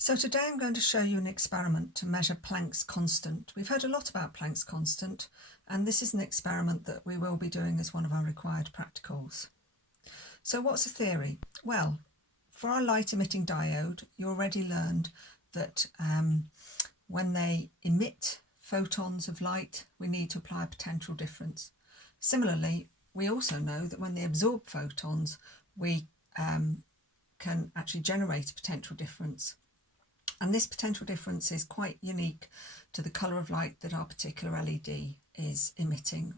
So today I'm going to show you an experiment to measure Planck's constant. We've heard a lot about Planck's constant, and this is an experiment that we will be doing as one of our required practicals. So what's the theory? Well, for our light emitting diode, you already learned that when they emit photons of light, we need to apply a potential difference. Similarly, we also know that when they absorb photons, we can actually generate a potential difference. And this potential difference is quite unique to the colour of light that our particular LED is emitting.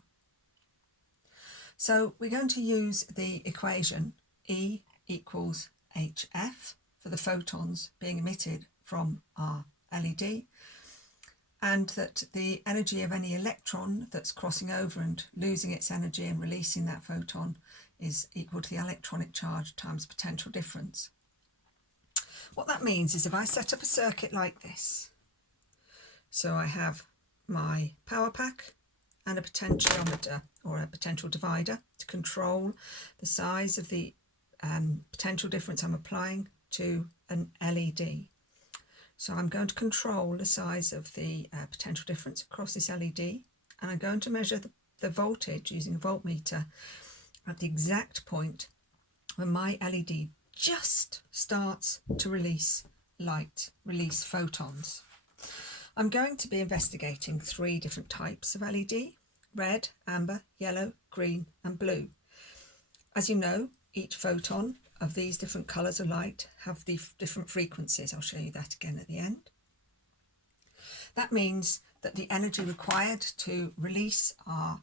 So we're going to use the equation E equals HF for the photons being emitted from our LED, and that the energy of any electron that's crossing over and losing its energy and releasing that photon is equal to the electronic charge times potential difference. What that means is if I set up a circuit like this, so I have my power pack and a potentiometer or a potential divider to control the size of the potential difference I'm applying to an LED. So I'm going to control the size of the potential difference across this LED, and I'm going to measure the voltage using a voltmeter at the exact point when my LED just starts to release light, release photons. I'm going to be investigating 3 different types of LED: red, amber, yellow, green and blue. As you know, each photon of these different colours of light have the different frequencies. I'll show you that again at the end. That means that the energy required to release our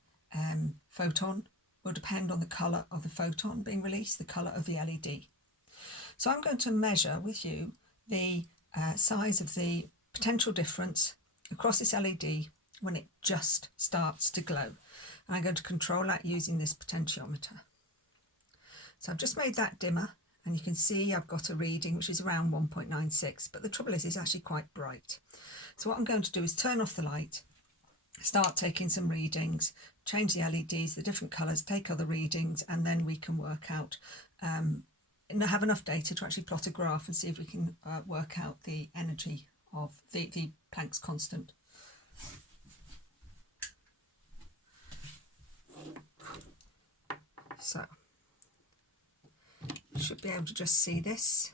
photon will depend on the colour of the photon being released, the colour of the LED. So I'm going to measure with you the size of the potential difference across this LED when it just starts to glow. And I'm going to control that using this potentiometer. So I've just made that dimmer, and you can see I've got a reading which is around 1.96, but the trouble is it's actually quite bright. So what I'm going to do is turn off the light, start taking some readings, change the LEDs, the different colours, take other readings, and then we can work out have enough data to actually plot a graph and see if we can work out the energy of the Planck's constant. So you should be able to just see this.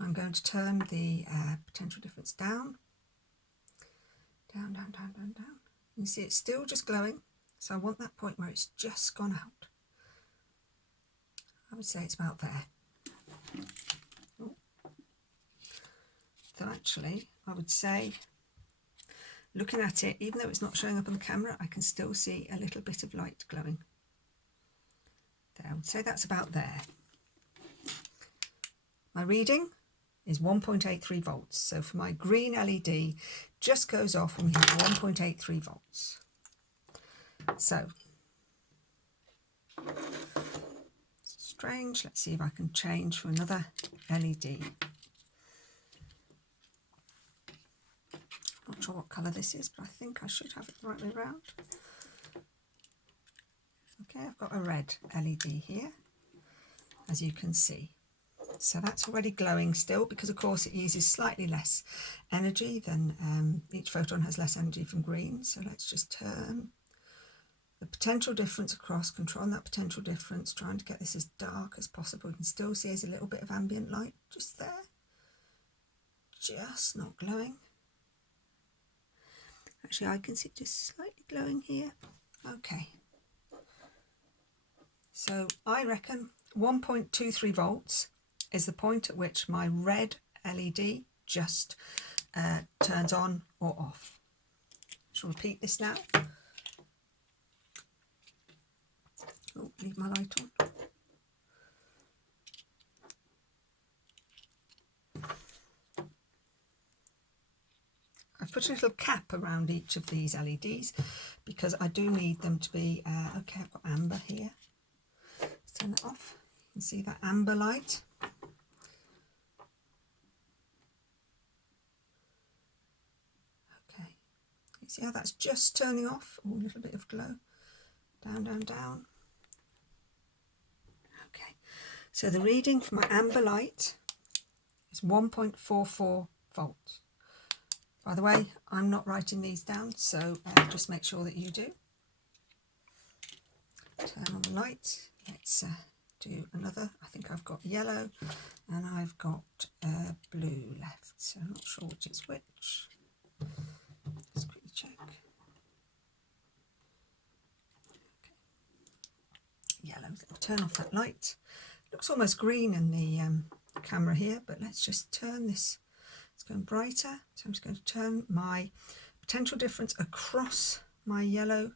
I'm going to turn the potential difference down. Down, down, down, down, down. You see it's still just glowing, so I want that point where it's just gone out. I would say it's about there. Oh. So actually, I would say, looking at it, even though it's not showing up on the camera, I can still see a little bit of light glowing. There, I would say that's about there. My reading is 1.83 volts. So for my green LED, just goes off when we have 1.83 volts. So, strange. Let's see if I can change for another LED. Not sure what colour this is, but I think I should have it the right way around. Okay, I've got a red LED here, as you can see. So that's already glowing still, because of course it uses slightly less energy than each photon has less energy from green. So let's just turn the potential difference across, controlling that potential difference, trying to get this as dark as possible. You can still see there's a little bit of ambient light just there, just not glowing. Actually, I can see just slightly glowing here. Okay. So I reckon 1.23 volts is the point at which my red LED just turns on or off. I shall repeat this now. Oh, leave my light on. I've put a little cap around each of these LEDs because I do need them to be, okay, I've got amber here. Let's turn that off. You can see that amber light. Okay, you see how that's just turning off? Oh, a little bit of glow. Down, down, down. Okay, so the reading for my amber light is 1.44 volts. By the way, I'm not writing these down, so just make sure that you do. Turn on the light. Let's do another. I think I've got yellow and I've got blue left, so I'm not sure which is which. Let's quickly check. Okay. Yellow. I'll turn off that light. Looks almost green in the camera here, but let's just turn this. It's going brighter, so I'm just going to turn my potential difference across my yellow.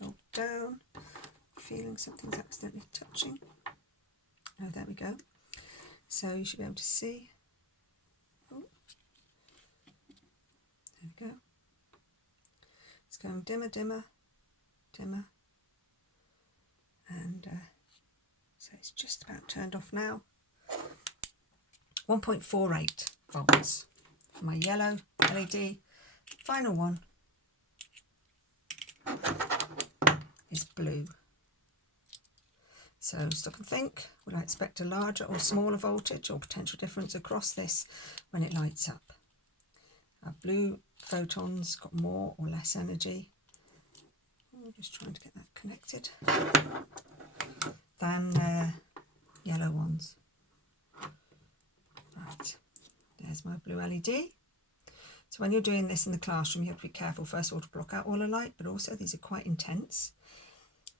Go down, feeling something's accidentally touching. Oh, there we go. So you should be able to see. Oh, there we go. It's going dimmer, dimmer, dimmer. And so it's just about turned off now. 1.48 volts for my yellow LED. Final one is blue. So stop and think, would I expect a larger or smaller voltage or potential difference across this when it lights up? Our blue photons got more or less energy. I'm just trying to get that connected. Than yellow ones. Right, there's my blue LED. So when you're doing this in the classroom, you have to be careful, first of all, to block out all the light, but also these are quite intense,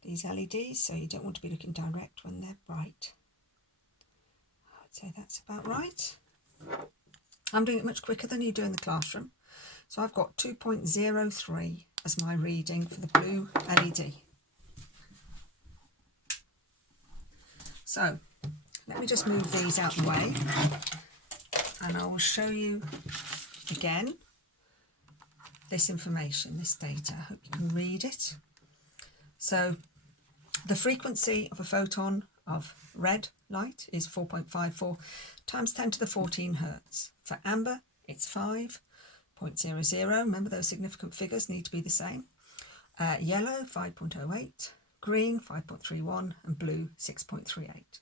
these LEDs, so you don't want to be looking direct when they're bright. I'd say that's about right. I'm doing it much quicker than you do in the classroom. So I've got 2.03 as my reading for the blue LED. So let me just move these out of the way and I will show you again this information, this data. I hope you can read it. So the frequency of a photon of red light is 4.54 times 10 to the 14 hertz. For amber, it's 5.00. Remember, those significant figures need to be the same. Yellow, 5.08. Green, 5.31. And blue, 6.38.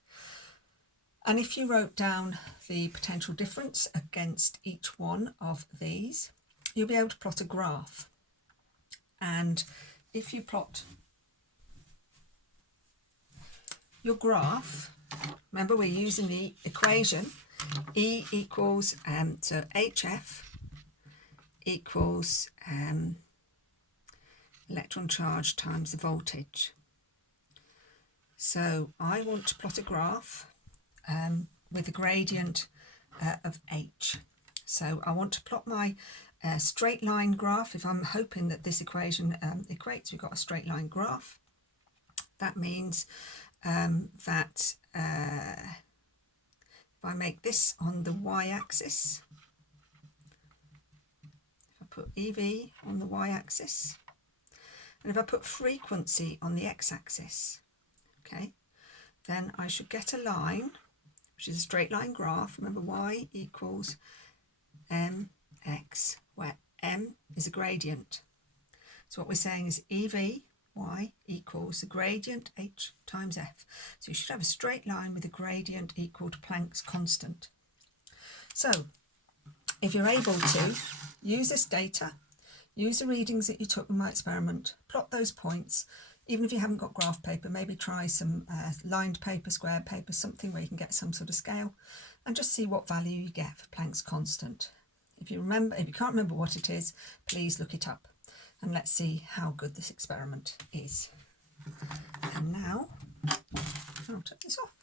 And if you wrote down the potential difference against each one of these, you'll be able to plot a graph. And if you plot your graph, remember we're using the equation E equals, so HF equals electron charge times the voltage. So I want to plot a graph with a gradient of H. So I want to plot my straight line graph. If I'm hoping that this equation equates, we've got a straight line graph. That means that if I make this on the y-axis, if I put EV on the y-axis, and if I put frequency on the x-axis, okay, then I should get a line, which is a straight line graph. Remember, y equals mx, where m is a gradient. So what we're saying is EV, y, equals the gradient h times f. So you should have a straight line with a gradient equal to Planck's constant. So if you're able to use this data, use the readings that you took from my experiment, plot those points. Even if you haven't got graph paper, maybe try some lined paper, square paper, something where you can get some sort of scale, and just see what value you get for Planck's constant. If you can't remember what it is, please look it up, and let's see how good this experiment is. And now I'll turn this off.